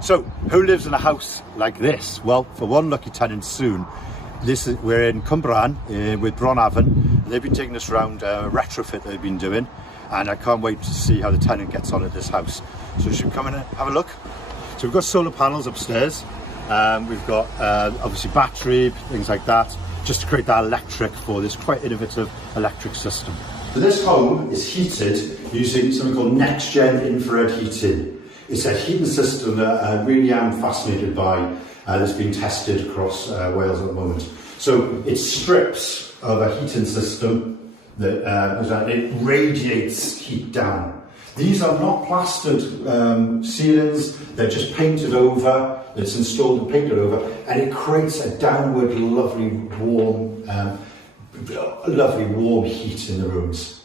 So, who lives in a house like this? Well, for one lucky tenant soon, we're in Cwmbran with Bron Afon. They've been taking us around a retrofit they've been doing, and I can't wait to see how the tenant gets on at this house. So should we come in and have a look? So we've got solar panels upstairs. We've got obviously battery, things like that, just to create that electric for this quite innovative electric system. So this home is heated using something called NextGen infrared heating. It's a heating system that I really am fascinated by, that's being tested across Wales at the moment. So it strips of a heating system that it radiates heat down. These are not plastered ceilings, they're just painted over, it's installed and painted over, and it creates a downward lovely warm heat in the rooms.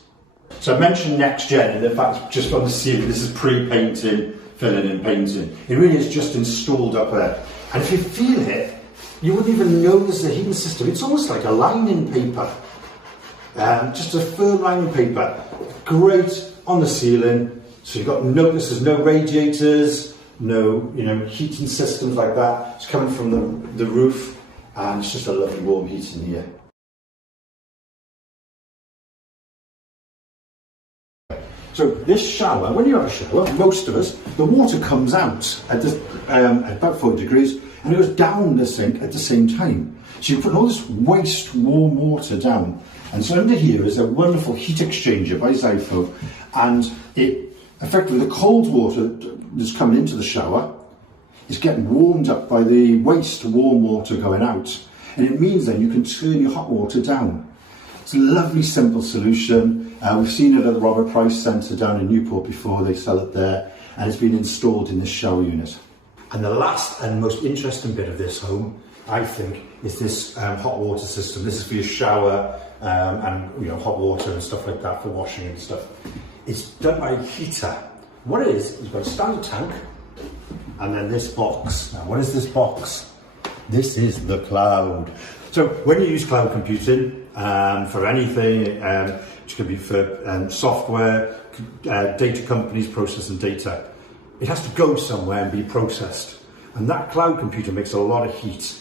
So I mentioned NextGen, and in fact just on the ceiling, this is pre-painting, filling and painting. It really is just installed up there. And if you feel it, you wouldn't even know there's a heating system. It's almost like a lining paper. Just a firm lining paper. Great on the ceiling. So you've got there's no radiators, no heating systems like that. It's coming from the roof, and it's just a lovely warm heat in here. So this shower, when you have a shower, most of us, the water comes out at about 40 degrees and it goes down the sink at the same time. So you put all this waste warm water down. And so under here is a wonderful heat exchanger by Zypho, and it effectively, the cold water that's coming into the shower is getting warmed up by the waste warm water going out. And it means then you can turn your hot water down. It's a lovely, simple solution. We've seen it at the Robert Price Centre down in Newport before, they sell it there, and it's been installed in this shower unit. And the last and most interesting bit of this home, I think, is this hot water system. This is for your shower and hot water and stuff like that for washing and stuff. It's done by Heata. What it is, you've got a standard tank, and then this box. Now, what is this box? This is the cloud. So when you use cloud computing for anything, which could be for software, data companies processing data, it has to go somewhere and be processed. And that cloud computer makes a lot of heat.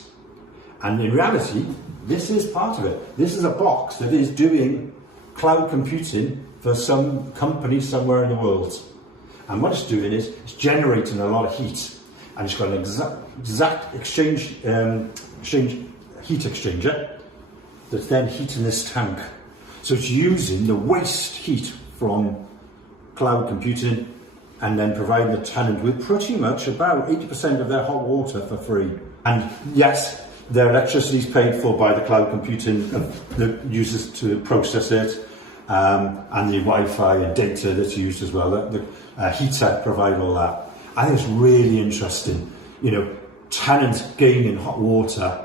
And in reality, this is part of it. This is a box that is doing cloud computing for some company somewhere in the world. And what it's doing is it's generating a lot of heat. And it's got an exact heat exchanger that's then heating this tank. So it's using the waste heat from cloud computing and then providing the tenant with pretty much about 80% of their hot water for free. And yes, their electricity is paid for by the cloud computing that uses to process it, and the Wi-Fi and data that's used as well. The Heata provide all that. I think it's really interesting. Tenants gaining hot water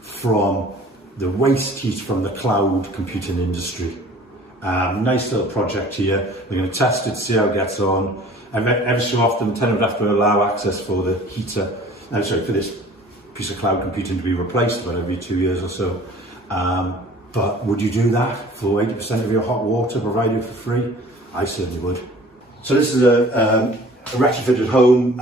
from the waste heat from the cloud computing industry. Nice little project here. We're going to test it, see how it gets on. Every so often, the tenant would have to allow access for the Heata, for this piece of cloud computing to be replaced about every 2 years or so. But would you do that for 80% of your hot water provided for free? I certainly would. So this is a retrofitted home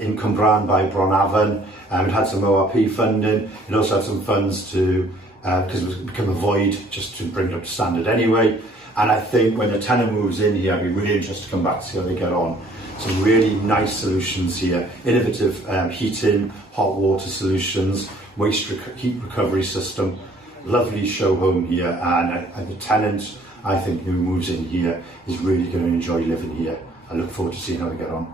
in Cwmbran by Bron Afon. It had some ORP funding. It also had some funds to, because it was become a void, just to bring it up to standard anyway. And I think when the tenant moves in here, I'd be really interested to come back to see how they get on. Some really nice solutions here. Innovative heating, hot water solutions, heat recovery system. Lovely show home here, and the tenant, I think, who moves in here is really going to enjoy living here. I look forward to seeing how they get on.